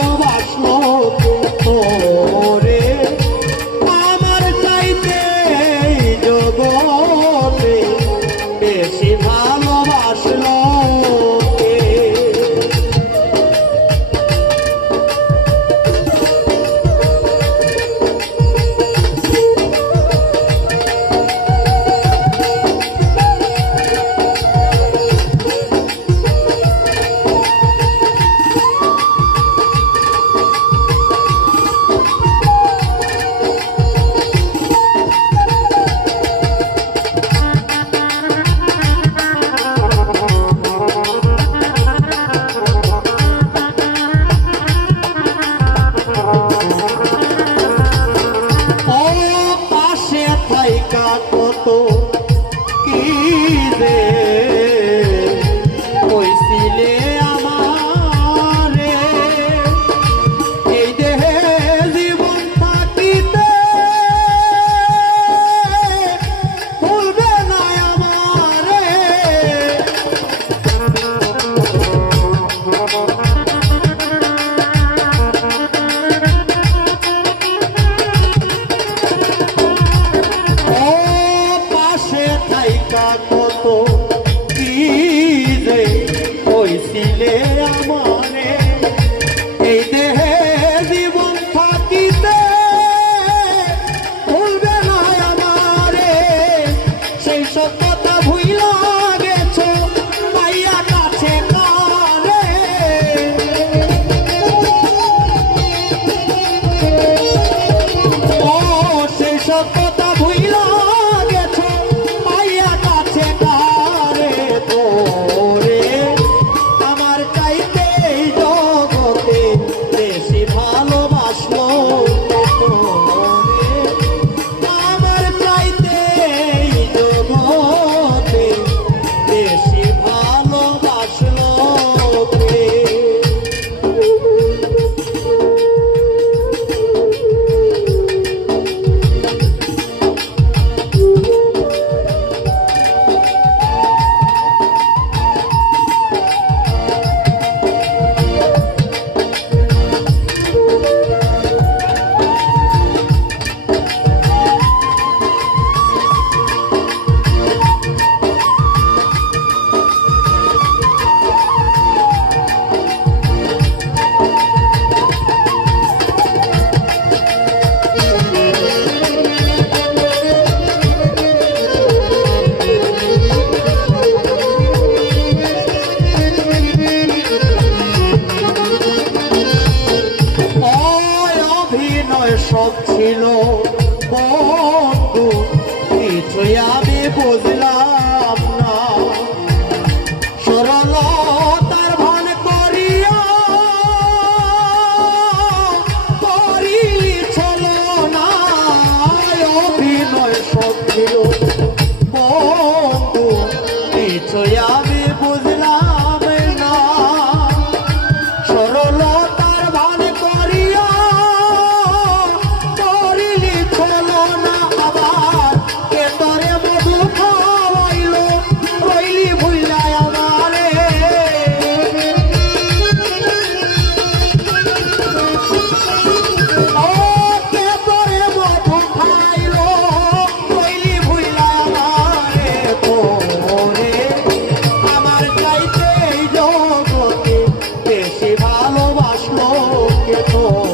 ভালোবাসলো তোরে। সব ছিল। देखो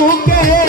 Okay.